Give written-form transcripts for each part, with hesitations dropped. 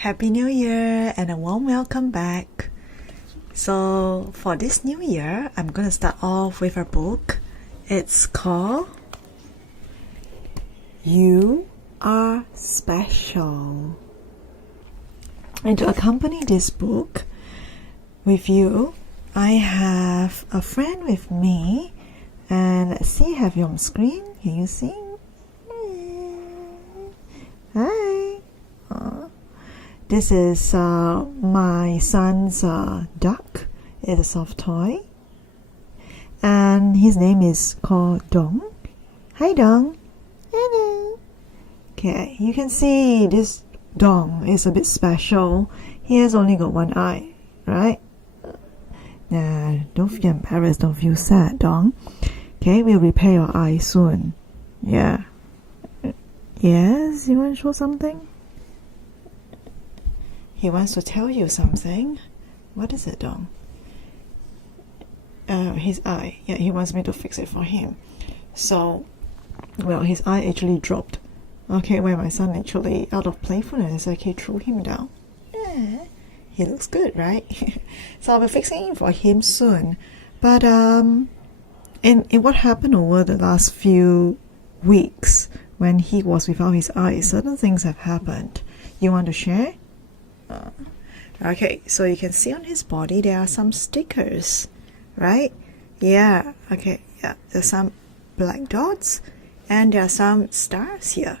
Happy New Year and a warm welcome back. So for this new year, I'm going to start off with a book. It's called You Are Special. And to accompany this book with you, I have a friend with me. And let's see, have you on screen? Can you see? Hi. This is my son's duck. It's a soft toy. And his name is called Dong. Hi, Dong. Hello. Okay, you can see this Dong is a bit special. He has only got one eye, right? Nah, don't feel embarrassed, don't feel sad, Dong. Okay, we'll repair your eye soon. Yeah. Yes, you want to show something? He wants to tell you something. What is it, Dong? His eye. Yeah, he wants me to fix it for him. So, well, his eye actually dropped. Okay, when my son actually, out of playfulness, okay, threw him down. Yeah, he looks good, right? So I'll be fixing it for him soon. But in what happened over the last few weeks when he was without his eye, certain things have happened. You want to share? Okay, so you can see on his body there are some stickers, right? Yeah, okay, yeah, there's some black dots and there are some stars here.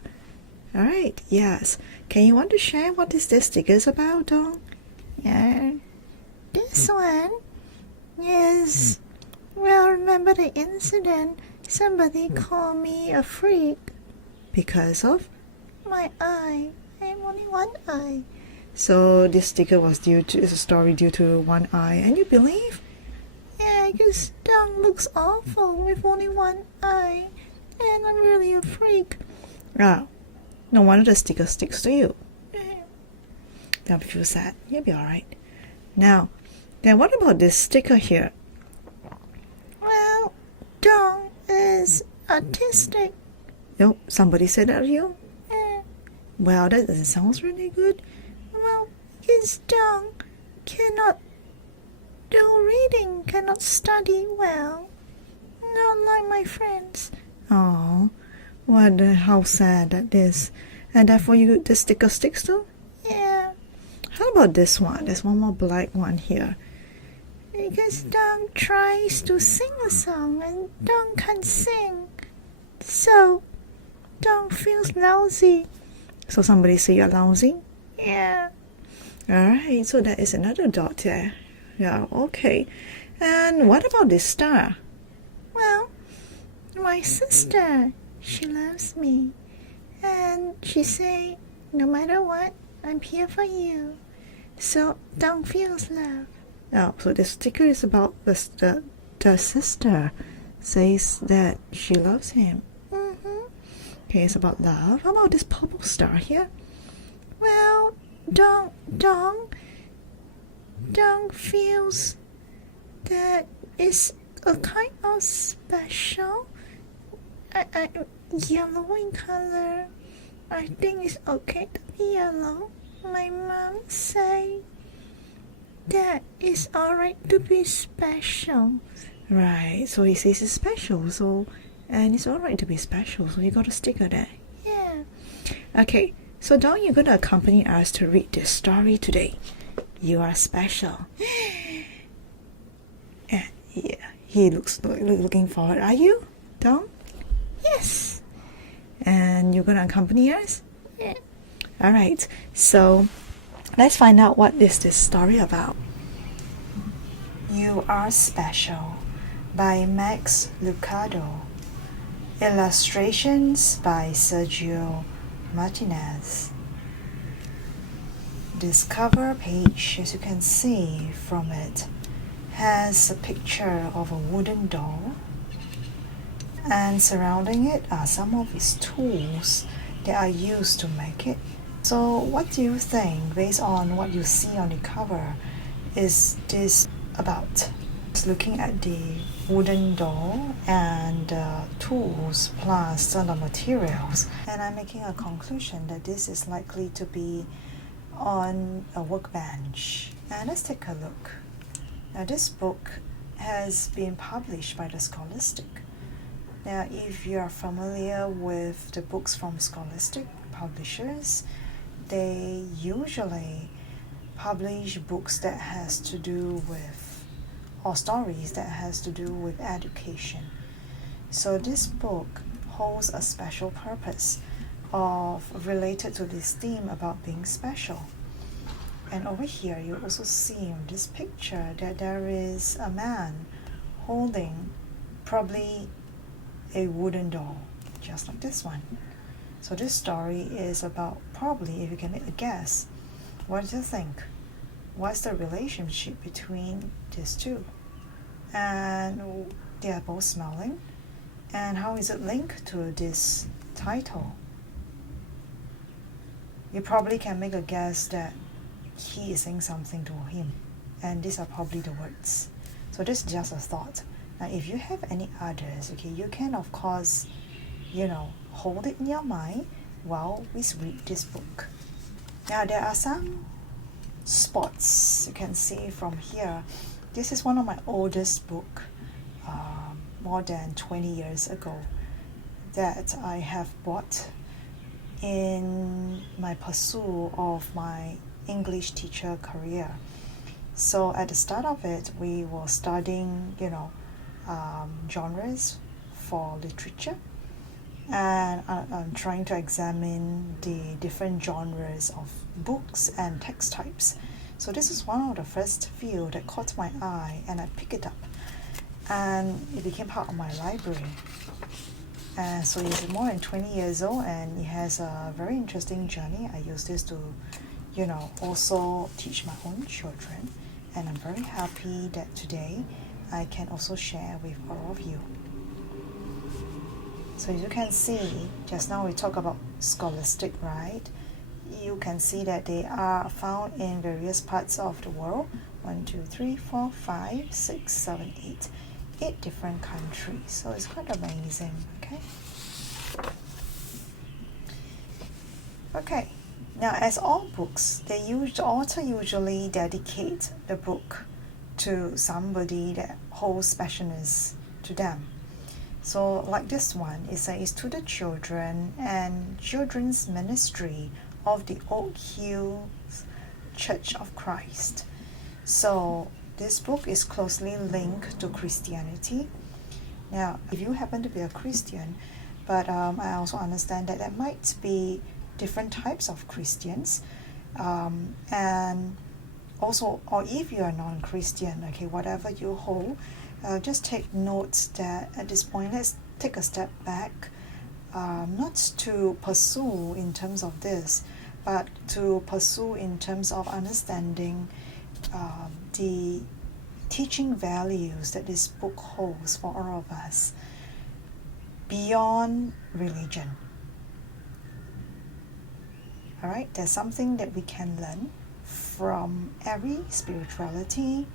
Alright, yes. Can you want to share what is this stickers about, Dong? Yeah. This one? Yes. Well, remember the incident? Somebody called me a freak. Because of? My eye. I have only one eye. So this sticker was is a story due to one eye, and you believe? Yeah, because Dong looks awful with only one eye, and I'm really a freak. Ah, no wonder the sticker sticks to you. Don't feel sad. You'll be alright. Now, then what about this sticker here? Well, Dong is autistic. Nope, somebody said that to you? Well, that doesn't sound really good. Well, his Dong cannot do reading, cannot study well. Not like my friends. Oh, how sad that is. And therefore the sticker sticks to? Yeah. How about this one? There's one more black one here. Because Dong tries to sing a song and Dong can't sing. So, Dong feels lousy. So somebody say you're lousy? Yeah. Alright, so that is another dot there. Yeah, okay. And what about this star? Well, my sister, she loves me. And she say, no matter what, I'm here for you. So Dong feels love. Oh, so this sticker is about the sister says that she loves him. Okay, it's about love. How about this purple star here? Well, Dong feels that it's a kind of special. Yellow in color. I think it's okay to be yellow. My mom say that it's alright to be special. Right, so he says it's special, and it's alright to be special, so you got a sticker there. Yeah. Okay, so Dong, you're going to accompany us to read this story today. You are special. Yeah, he looks looking forward. Are you, Dong? Yes. And you're going to accompany us? Yeah. Alright, so let's find out what is this story about. You Are Special by Max Lucado. Illustrations by Sergio Martinez. This cover page, as you can see from it, has a picture of a wooden doll, and surrounding it are some of its tools that are used to make it. So what do you think, based on what you see on the cover, is this about? It's looking at the wooden doll and tools plus other materials, and I'm making a conclusion that this is likely to be on a workbench. And let's take a look. Now this book has been published by the Scholastic. Now if you are familiar with the books from Scholastic publishers, they usually publish books that has to do with, or stories that has to do with education. So this book holds a special purpose of related to this theme about being special. And over here you also see in this picture that there is a man holding probably a wooden doll, just like this one. So this story is about, probably, if you can make a guess, what do you think? What's the relationship between these two? And they are both smiling. And how is it linked to this title? You probably can make a guess that he is saying something to him, and these are probably the words. So this is just a thought. Now if you have any others, okay, you can of course, hold it in your mind while we read this book. Now there are some spots you can see from here. This is one of my oldest book, more than 20 years ago, that I have bought in my pursuit of my English teacher career. So at the start of it, we were studying, genres for literature, and I'm trying to examine the different genres of books and text types. So this is one of the first few that caught my eye, and I picked it up, and it became part of my library. And so it's more than 20 years old, and it has a very interesting journey. I use this to also teach my own children, and I'm very happy that today I can also share with all of you. So as you can see, just now we talk about Scholastic, right? You can see that they are found in various parts of the world. 1, 2, 3, 4, 5, 6, 7, 8 different countries. So it's quite amazing, okay. Now, as all books, the author usually dedicate the book to somebody that holds specialness to them. So, like this one, it says to the children and children's ministry of the Oak Hills Church of Christ. So, this book is closely linked to Christianity. Now, if you happen to be a Christian, but I also understand that there might be different types of Christians, and also, or if you are non-Christian, okay, whatever you hold, just take note that at this point, let's take a step back, not to pursue in terms of this, but to pursue in terms of understanding the teaching values that this book holds for all of us beyond religion. Alright, there's something that we can learn from every spirituality,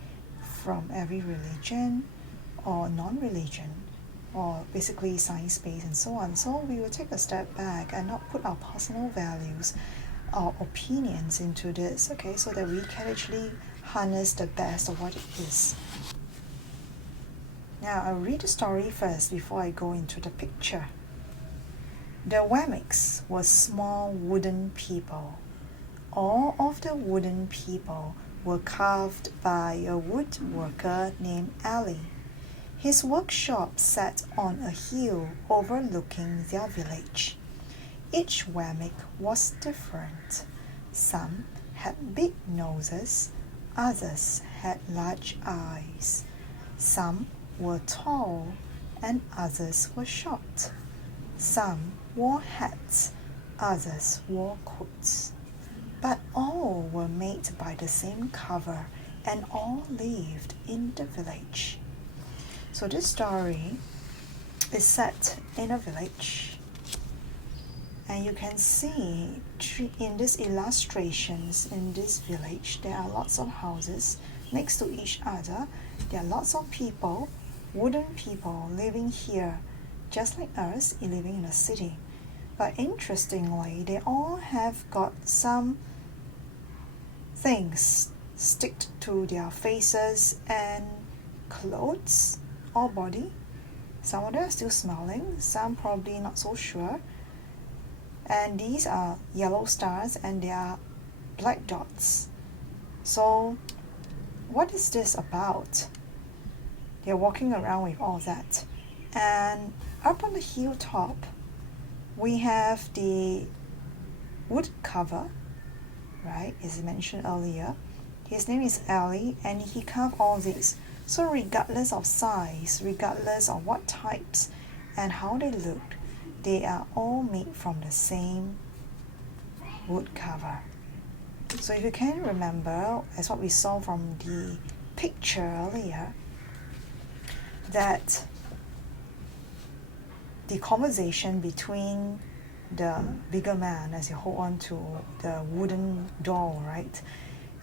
from every religion or non-religion, or basically science-based and so on. So we will take a step back and not put our personal values or opinions into this, okay, so that we can actually harness the best of what it is. Now I'll read the story first before I go into the picture. The Wemmicks were small wooden people. All of the wooden people were carved by a woodworker named Ali. His workshop sat on a hill overlooking their village. Each Wemmick was different. Some had big noses, others had large eyes. Some were tall and others were short. Some wore hats, others wore coats. But all were made by the same carver, and all lived in the village. So this story is set in a village. And you can see in these illustrations in this village, there are lots of houses next to each other. There are lots of people, wooden people living here, just like us, living in a city. But interestingly, they all have got some things stick to their faces and clothes or body. Some of them are still smiling, some probably not so sure. And these are yellow stars and they are black dots. So what is this about? They're walking around with all that. And up on the hilltop, we have the wood cover, right, as mentioned earlier. His name is Ali and he carved all these. So regardless of size, regardless of what types and how they looked, they are all made from the same wood cover. So if you can remember, as what we saw from the picture earlier, that the conversation between the bigger man as you hold on to the wooden doll, right,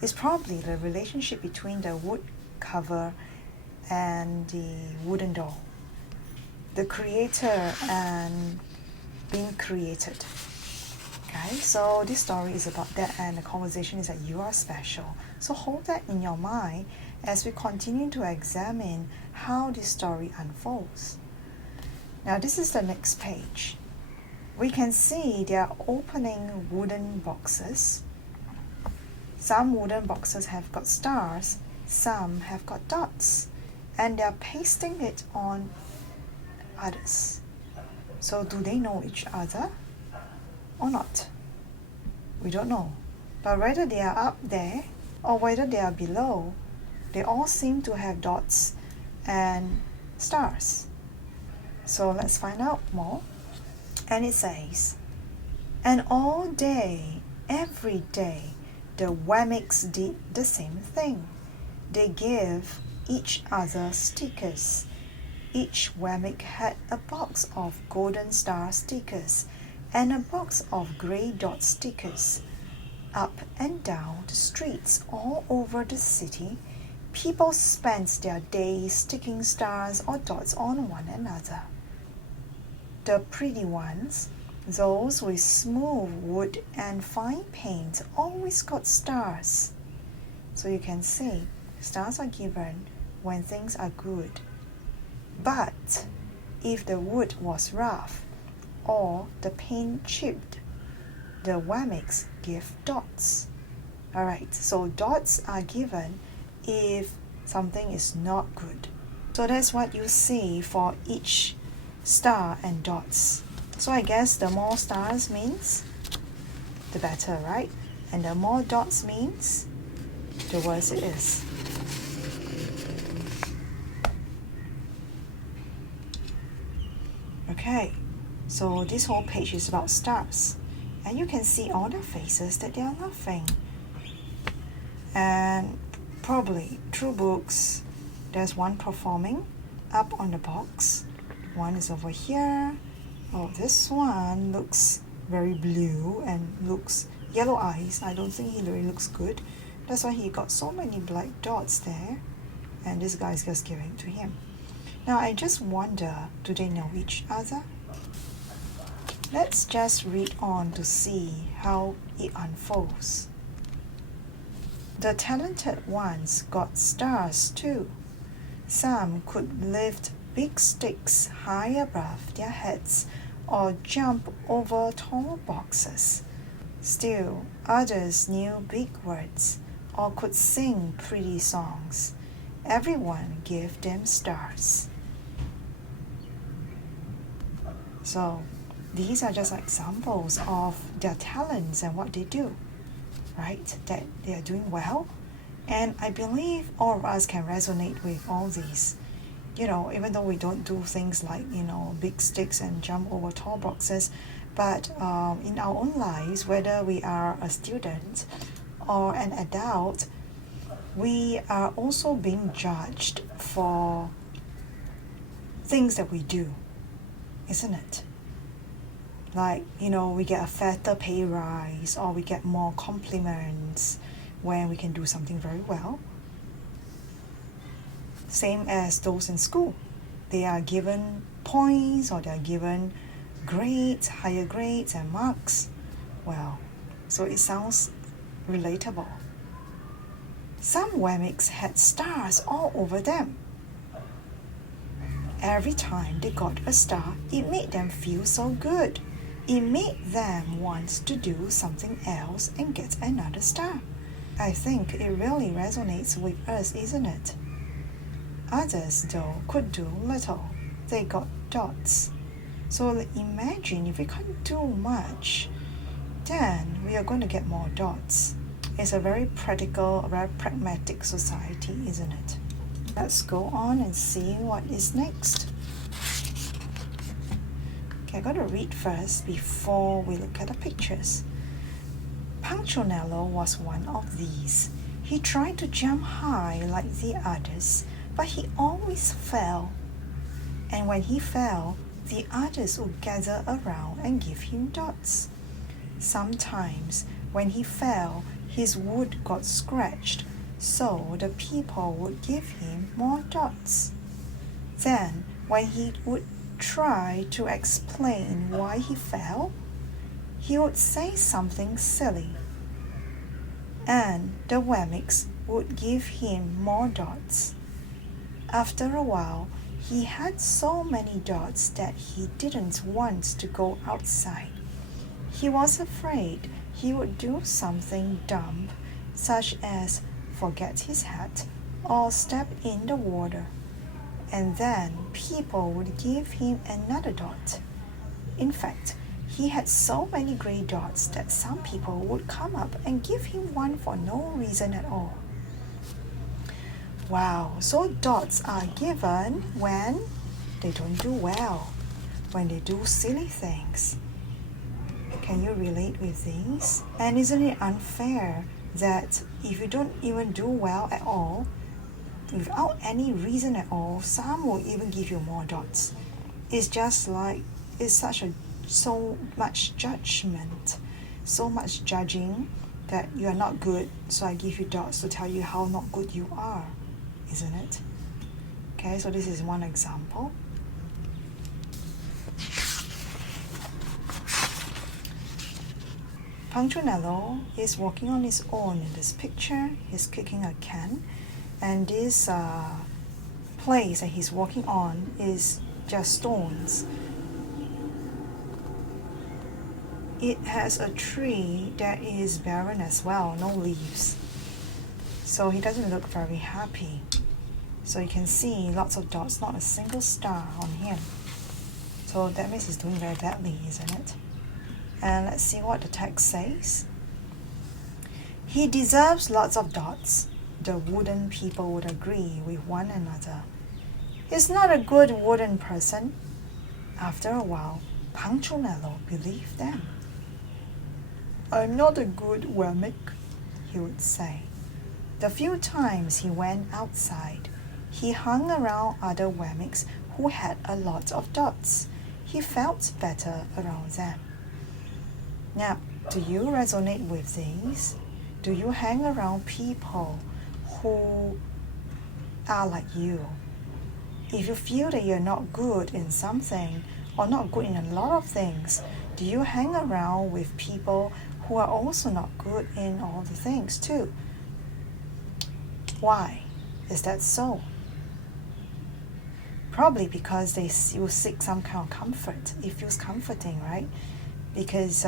is probably the relationship between the wood cover and the wooden doll. The creator and being created. Okay, so this story is about that, and the conversation is that you are special. So hold that in your mind as we continue to examine how this story unfolds. Now this is the next page. We can see they are opening wooden boxes. Some wooden boxes have got stars, some have got dots, and they are pasting it on others. So do they know each other or not? We don't know. But whether they are up there or whether they are below, they all seem to have dots and stars. So let's find out more. And it says, and all day, every day, the Wemmicks did the same thing. They gave each other stickers. Each Wemmick had a box of golden star stickers and a box of grey dot stickers. Up and down the streets all over the city, people spent their days sticking stars or dots on one another. The pretty ones, those with smooth wood and fine paint, always got stars. So you can see, stars are given when things are good. But if the wood was rough or the paint chipped, the Wemmicks give dots. Alright, so dots are given if something is not good. So that's what you see for each star and dots. So I guess the more stars means the better, right? And the more dots means the worse it is. Okay, so this whole page is about stars. And you can see all their faces that they are laughing. And probably through books, there's one performing up on the box. One is over here. Oh, this one looks very blue and looks yellow eyes. I don't think he really looks good. That's why he got so many black dots there. And this guy's just giving to him. Now I just wonder, do they know each other? Let's just read on to see how it unfolds. The talented ones got stars too. Some could lift big sticks high above their heads or jump over tall boxes. Still, others knew big words or could sing pretty songs. Everyone gave them stars. So, these are just examples of their talents and what they do, right? That they are doing well. And I believe all of us can resonate with all these. You know, even though we don't do things like, big sticks and jump over tall boxes, but in our own lives, whether we are a student or an adult, we are also being judged for things that we do, isn't it? Like, we get a fatter pay rise or we get more compliments when we can do something very well. Same as those in school. They are given points or they are given grades, higher grades and marks. Well, so it sounds relatable. Some wemmicks had stars all over them. Every time they got a star, it made them feel so good. It made them want to do something else and get another star. I think it really resonates with us, isn't it? Others, though, could do little. They got dots. So imagine if we can't do much, then we are going to get more dots. It's a very practical, very pragmatic society, isn't it? Let's go on and see what is next. Okay, I'm going to read first before we look at the pictures. Punchinello was one of these. He tried to jump high like the others, but he always fell. And when he fell, the others would gather around and give him dots. Sometimes, when he fell, his wood got scratched, so the people would give him more dots. Then, when he would try to explain why he fell, he would say something silly, and the wemmicks would give him more dots. After a while, he had so many dots that he didn't want to go outside. He was afraid he would do something dumb, such as forget his hat or step in the water, and then people would give him another dot. In fact, he had so many grey dots that some people would come up and give him one for no reason at all. Wow, so dots are given when they don't do well, when they do silly things. Can you relate with these? And isn't it unfair that if you don't even do well at all, without any reason at all, some will even give you more dots? It's just like, it's so much judgment, so much judging that you are not good, so I give you dots to tell you how not good you are, isn't it? Okay, so this is one example. Punchinello is walking on his own in this picture. He's kicking a can, and this place that he's walking on is just stones. It has a tree that is barren as well, no leaves. So he doesn't look very happy. So you can see lots of dots, not a single star on him. So that means he's doing very badly, isn't it? And let's see what the text says. He deserves lots of dots. The wooden people would agree with one another. He's not a good wooden person. After a while, Punchinello believed them. I'm not a good wemmick, he would say. The few times he went outside, he hung around other wemmicks who had a lot of dots. He felt better around them. Now, do you resonate with these? Do you hang around people who are like you? If you feel that you're not good in something or not good in a lot of things, do you hang around with people who are also not good in all the things too? Why is that so? Probably because you seek some kind of comfort. It feels comforting, right? Because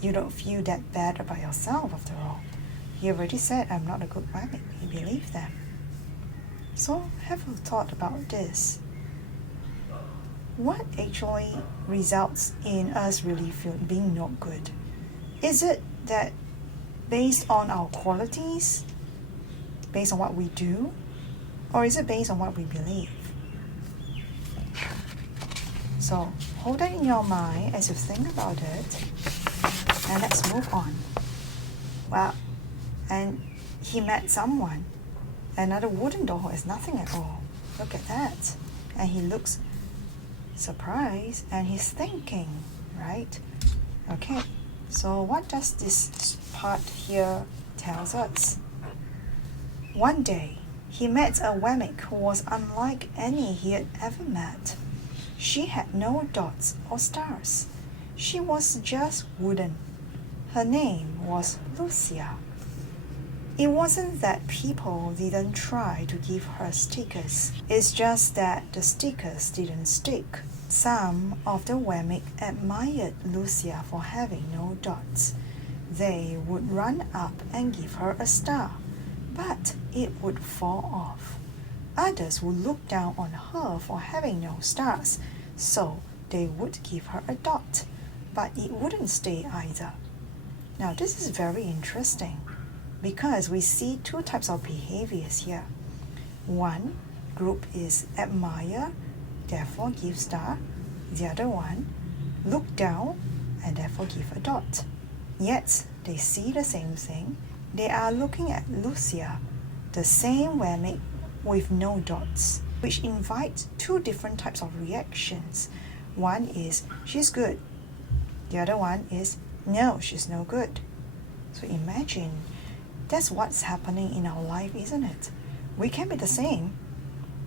you don't feel that bad about yourself after all. He already said, I'm not a good wemmick. He believed them. So have a thought about this. What actually results in us really being not good? Is it that based on our qualities, based on what we do, or is it based on what we believe? So hold that in your mind as you think about it, and let's move on. Well, and he met someone, another wooden doll who has nothing at all. Look at that. And he looks surprised and he's thinking, right? Okay, so what does this part here tells us? One day, he met a wemmick who was unlike any he had ever met. She had no dots or stars. She was just wooden. Her name was Lucia. It wasn't that people didn't try to give her stickers. It's just that the stickers didn't stick. Some of the Wemmick admired Lucia for having no dots. They would run up and give her a star, but it would fall off. Others would look down on her for having no stars, so they would give her a dot, but it wouldn't stay either. Now this is very interesting because we see two types of behaviors here. One group is admire, therefore give star. The other one, look down and therefore give a dot. Yet they see the same thing. They are looking at Lucia, the same Wemmick with no dots, which invites two different types of reactions. One is, she's good. The other one is, no, she's no good. So imagine, that's what's happening in our life, isn't it? We can be the same,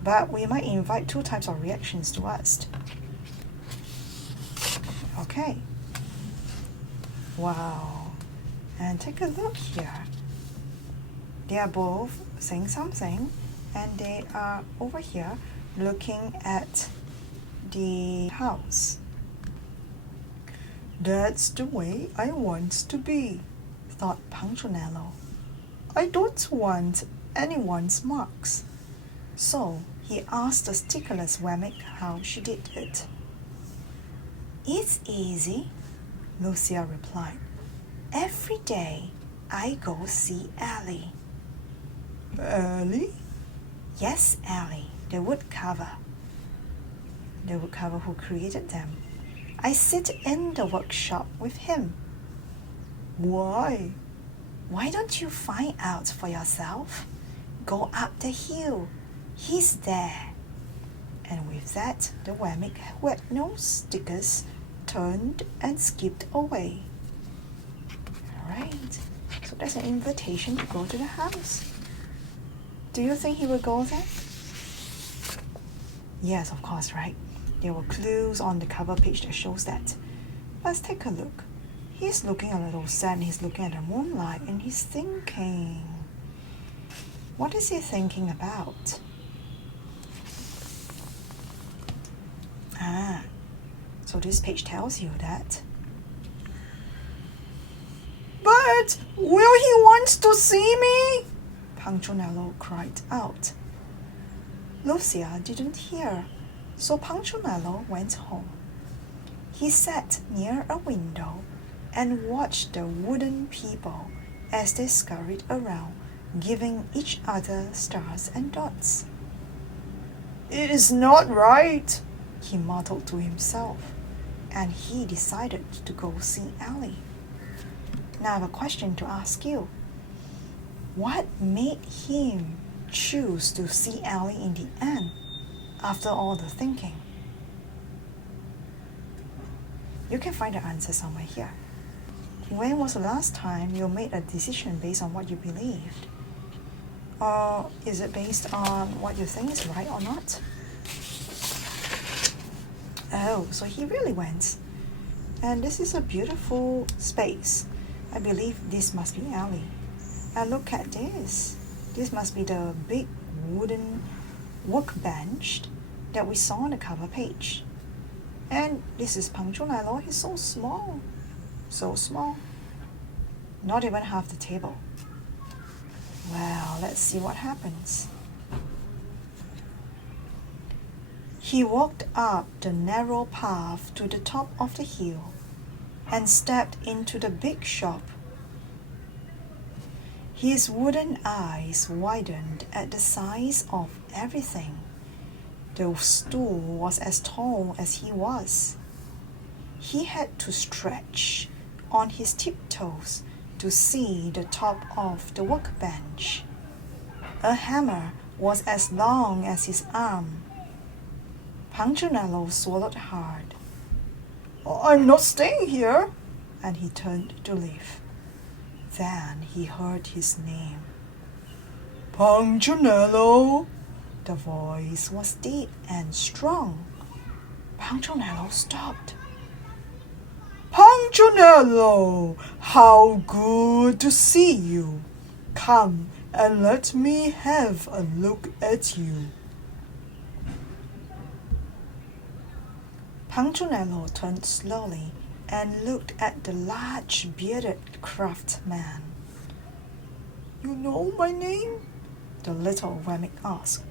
but we might invite two types of reactions to us. Okay. Wow. And take a look here. They are both saying something, and they are over here looking at the house. That's the way I want to be, thought Punchinello. I don't want anyone's marks. So he asked the stickerless Wemmick how she did it. It's easy, Lucia replied. Every day I go see Ellie. Ellie? Yes, Ellie, the woodcarver. The woodcarver who created them. I sit in the workshop with him. Why? Why don't you find out for yourself? Go up the hill. He's there. And with that, the Wemmick who had no stickers turned and skipped away. Alright, so that's an invitation to go to the house. Do you think he will go there? Yes, of course, right? There were clues on the cover page that shows that. Let's take a look. He's looking a little sad, he's looking at the moonlight, and he's thinking. What is he thinking about? So this page tells you that. But will he want to see me? Punchinello cried out. Lucia didn't hear, so Punchinello went home. He sat near a window and watched the wooden people as they scurried around, giving each other stars and dots. It is not right, he muttered to himself, and he decided to go see Ellie. Now I have a question to ask you. What made him choose to see Ellie in the end, after all the thinking? You can find the answer somewhere here. When was the last time you made a decision based on what you believed? Or is it based on what you think is right or not? Oh, so he really went. And this is a beautiful space. I believe this must be Ellie. And look at this. This must be the big wooden workbench that we saw on the cover page. And this is Punchinello. He's so small. So small. Not even half the table. Well, let's see what happens. He walked up the narrow path to the top of the hill and stepped into the big shop. His wooden eyes widened at the size of everything. The stool was as tall as he was. He had to stretch on his tiptoes to see the top of the workbench. A hammer was as long as his arm. Punchinello swallowed hard. I'm not staying here, and he turned to leave. Then he heard his name. Punchinello! The voice was deep and strong. Punchinello stopped. Punchinello! How good to see you! Come and let me have a look at you. Punchinello turned slowly and looked at the large bearded craftsman. You know my name? The little wemmick asked.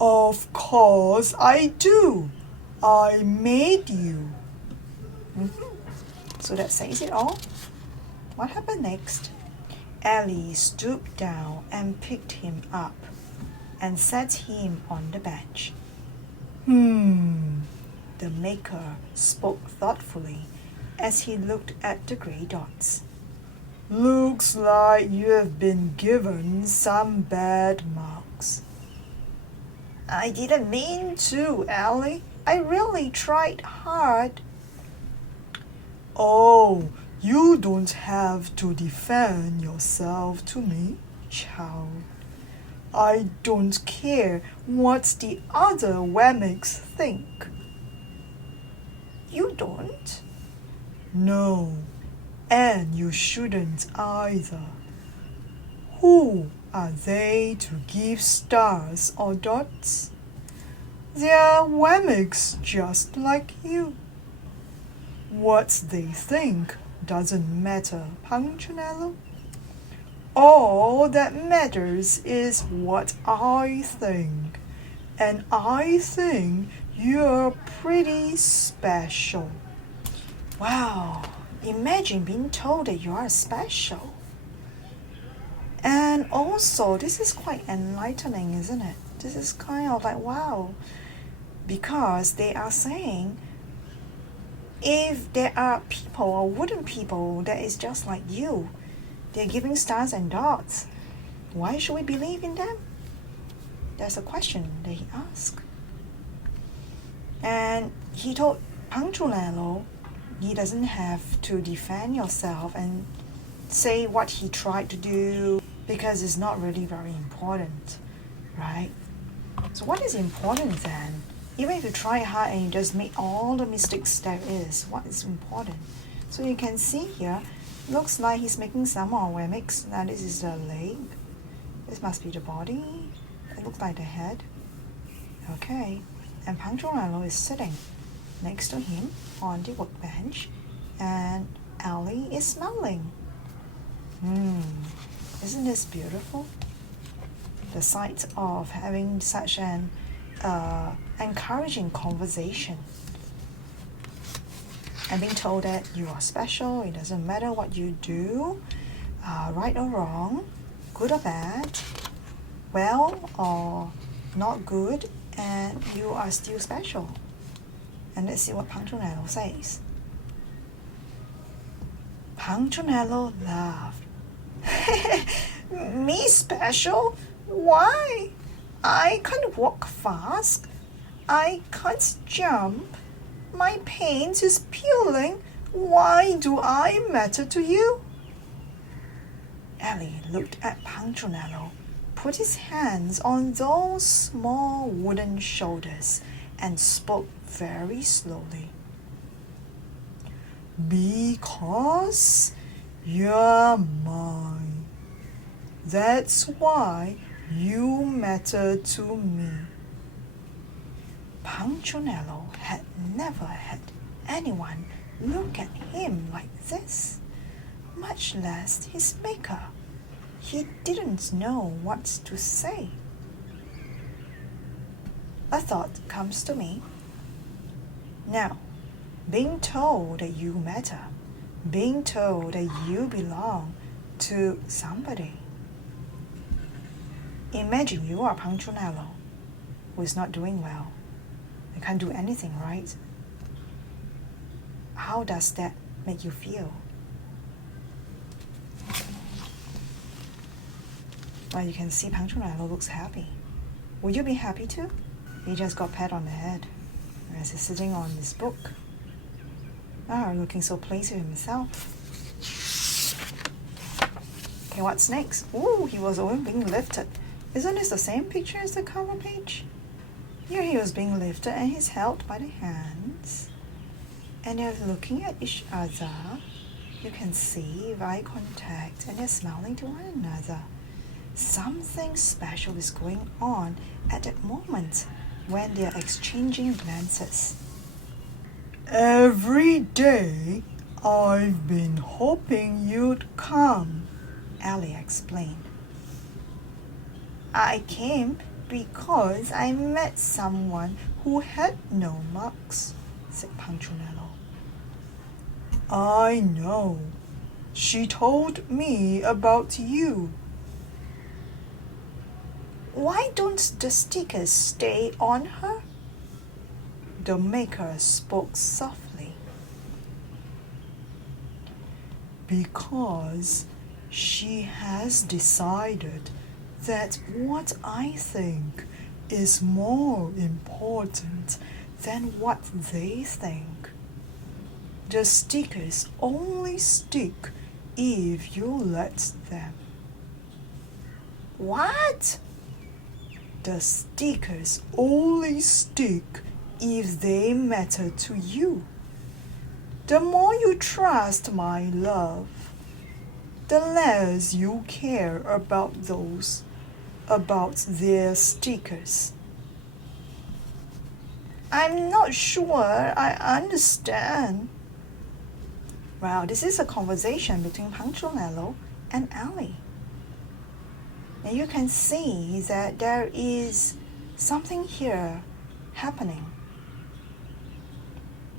Of course I do. I made you. So that says it all. What happened next? Ellie stooped down and picked him up and set him on the bench. The maker spoke thoughtfully as he looked at the grey dots. Looks like you have been given some bad marks. I didn't mean to, Ellie. I really tried hard. Oh, you don't have to defend yourself to me, child. I don't care what the other Wemmicks think. You don't? No, and you shouldn't either. Who are they to give stars or dots? They're Wemmicks just like you. What they think doesn't matter, Punchinello. All that matters is what I think, and I think you're pretty special. Wow, imagine being told that you are special. And also, this is quite enlightening, isn't it? This is kind of like, wow. Because they are saying, if there are people or wooden people that is just like you, they're giving stars and dots, why should we believe in them? That's a question that he asked. And he told Punchinello he doesn't have to defend yourself and say what he tried to do because it's not really very important, right? So what is important then? Even if you try hard and you just make all the mistakes there is, what is important? So you can see here, looks like he's making some more wemmicks. Now this is the leg. This must be the body. It looks like the head. Okay, and Punchinello is sitting next to him on the workbench, and Ellie is smiling. Isn't this beautiful? The sight of having such an encouraging conversation and being told that you are special, it doesn't matter what you do, right or wrong, good or bad, well or not good, and you are still special. And let's see what Punchinello says. Punchinello laughed. Me special? Why? I can't walk fast. I can't jump. My paint is peeling. Why do I matter to you? Ellie looked at Punchinello, put his hands on those small wooden shoulders, and spoke very slowly. Because you're mine. That's why you matter to me. Punchinello had never had anyone look at him like this, much less his maker. He didn't know what to say. A thought comes to me. Now, being told that you matter, being told that you belong to somebody. Imagine you are Punchinello, who is not doing well. You can't do anything right. How does that make you feel? Well, you can see Punchinello looks happy. Would you be happy too? He just got pat on the head as he's sitting on this book. Looking so pleased with himself. Okay, what's next? Ooh, he was being lifted. Isn't this the same picture as the cover page? Here he was being lifted and he's held by the hands. And they're looking at each other. You can see eye contact and they're smiling to one another. Something special is going on at that moment when they're exchanging glances. Every day I've been hoping you'd come, Ellie explained. I came because I met someone who had no marks, said Punchinello. I know. She told me about you. Why don't the stickers stay on her? The maker spoke softly. Because she has decided that what I think is more important than what they think. The stickers only stick if you let them. What? The stickers only stick if they matter to you. The more you trust my love, the less you care about their stickers. I'm not sure I understand. Well, this is a conversation between Punchinello and Ellie. And you can see that there is something here happening.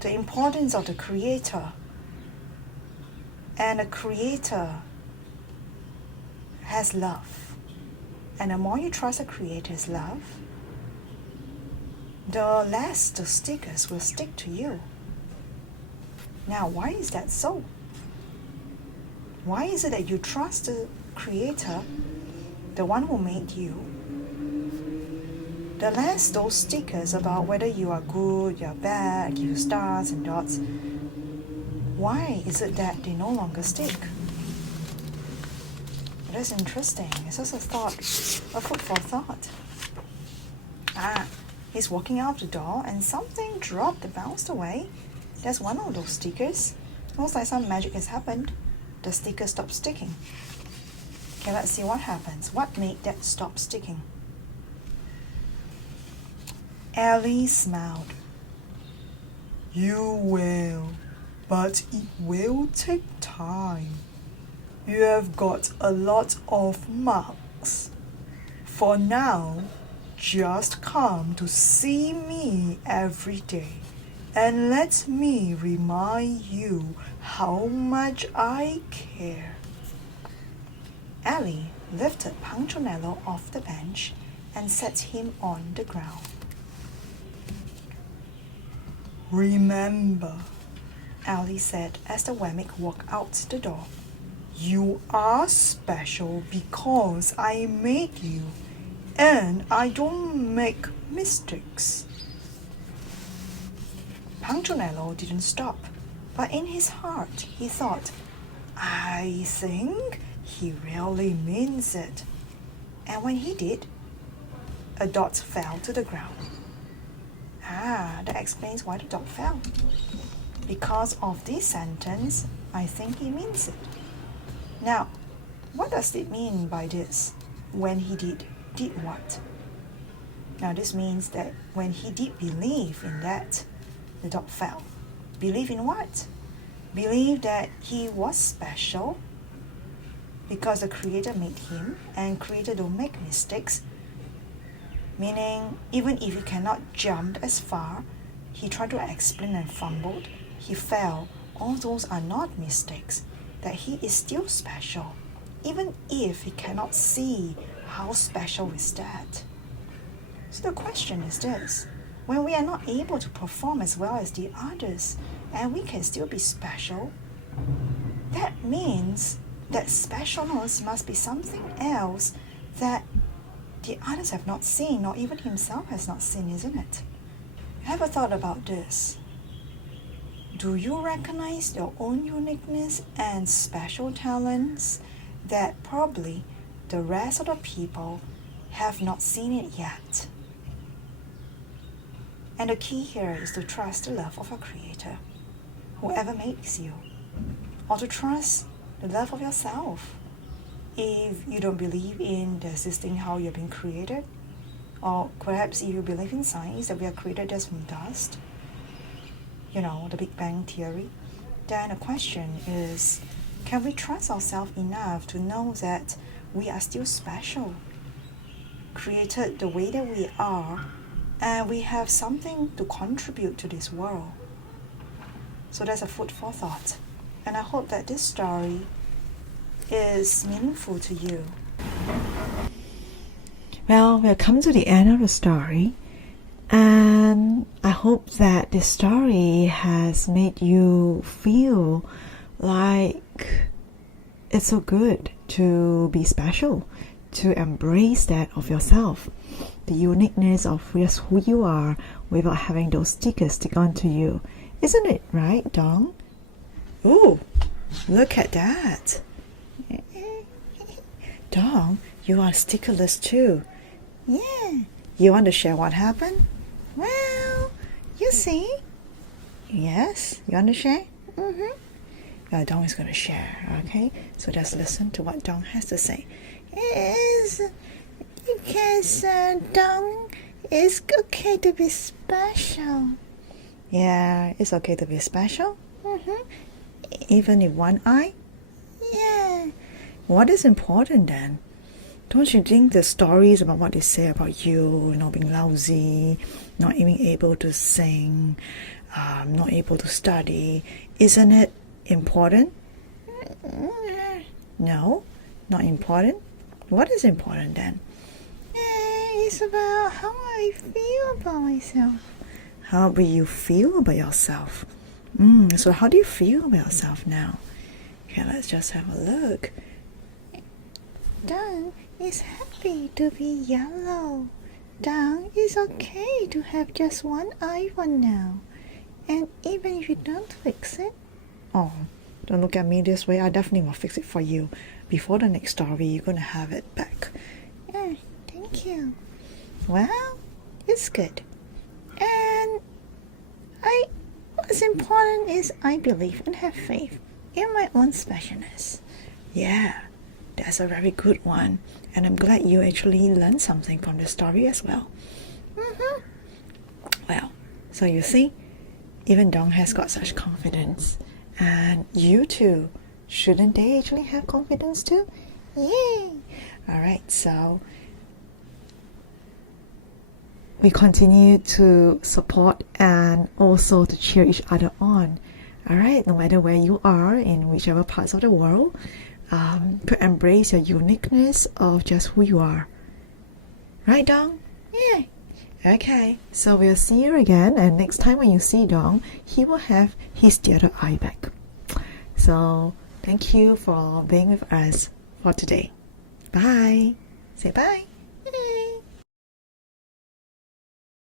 The importance of the creator. And the creator has love. And the more you trust the creator's love, the less the stickers will stick to you. Now, why is that so? Why is it that you trust the creator, the one who made you? The less those stickers about whether you are good, you're bad, give you stars and dots, why is it that they no longer stick? That's interesting. It's just a thought, a food for thought. He's walking out the door and something dropped and bounced away. That's one of those stickers. Looks like some magic has happened. The sticker stopped sticking. Okay, let's see what happens. What made that stop sticking? Ellie smiled. You will, but it will take time. You have got a lot of marks. For now, just come to see me every day and let me remind you how much I care. Ellie lifted Punchinello off the bench and set him on the ground. Remember, Ellie said as the Wemmick walked out the door. You are special because I made you, and I don't make mistakes. Punchinello didn't stop, but in his heart he thought, I think he really means it. And when he did, a dot fell to the ground. That explains why the dot fell. Because of this sentence, I think he means it. Now, what does it mean by this? When he did what? Now this means that when he did believe in that, the dot fell. Believe in what? Believe that he was special because the creator made him, and creator don't make mistakes. Meaning, even if he cannot jump as far, he tried to explain and fumbled, he fell. All those are not mistakes, that he is still special, even if he cannot see how special is that. So the question is this, when we are not able to perform as well as the others, and we can still be special, that means that specialness must be something else that the others have not seen, or even himself has not seen, isn't it? Have a thought about this. Do you recognize your own uniqueness and special talents that probably the rest of the people have not seen it yet? And the key here is to trust the love of our Creator, whoever makes you. or to trust the love of yourself. If you don't believe in the existing how you've been created, or perhaps if you believe in science that we are created just from dust, the Big Bang Theory, then the question is, can we trust ourselves enough to know that we are still special, created the way that we are, and we have something to contribute to this world? So that's a food for thought. And I hope that this story is meaningful to you. Well, we've come to the end of the story, and I hope that this story has made you feel like it's so good to be special, to embrace that of yourself, the uniqueness of just who you are without having those stickers stick onto you. Isn't it right, Dong? Oh, look at that. Dong, you are stickerless too. Yeah. You want to share what happened? Well, you see. Yes, you want to share? Mm-hmm. Dong is going to share, okay? So just listen to what Dong has to say. It's because Dong, it's okay to be special. Yeah, it's okay to be special? Mm-hmm. Even if one eye? Yeah. What is important then? Don't you think the stories about what they say about you, being lousy, not even able to sing, not able to study, isn't it important? No, not important. What is important then? It's about how I feel about myself. How do you feel about yourself? So how do you feel about yourself now? Okay, let's just have a look. Dong is happy to be yellow. Dong is okay to have just one eye for now. And even if you don't fix it, Oh, don't look at me this way. I definitely will fix it for you. Before the next story, you're going to have it back. Thank you. Well, it's good. And what's important is I believe and have faith in my own specialness. Yeah, that's a very good one. And I'm glad you actually learned something from the story as well. Well, so you see, even Dong has got such confidence. And you too. Shouldn't they actually have confidence too? Yay! Alright, so we continue to support and also to cheer each other on. Alright, no matter where you are in whichever parts of the world, to embrace your uniqueness of just who you are. Right, Dong? Yeah. Okay, so we'll see you again, and next time when you see Dong, he will have his the other eye back. So thank you for being with us for today. Bye. Say bye.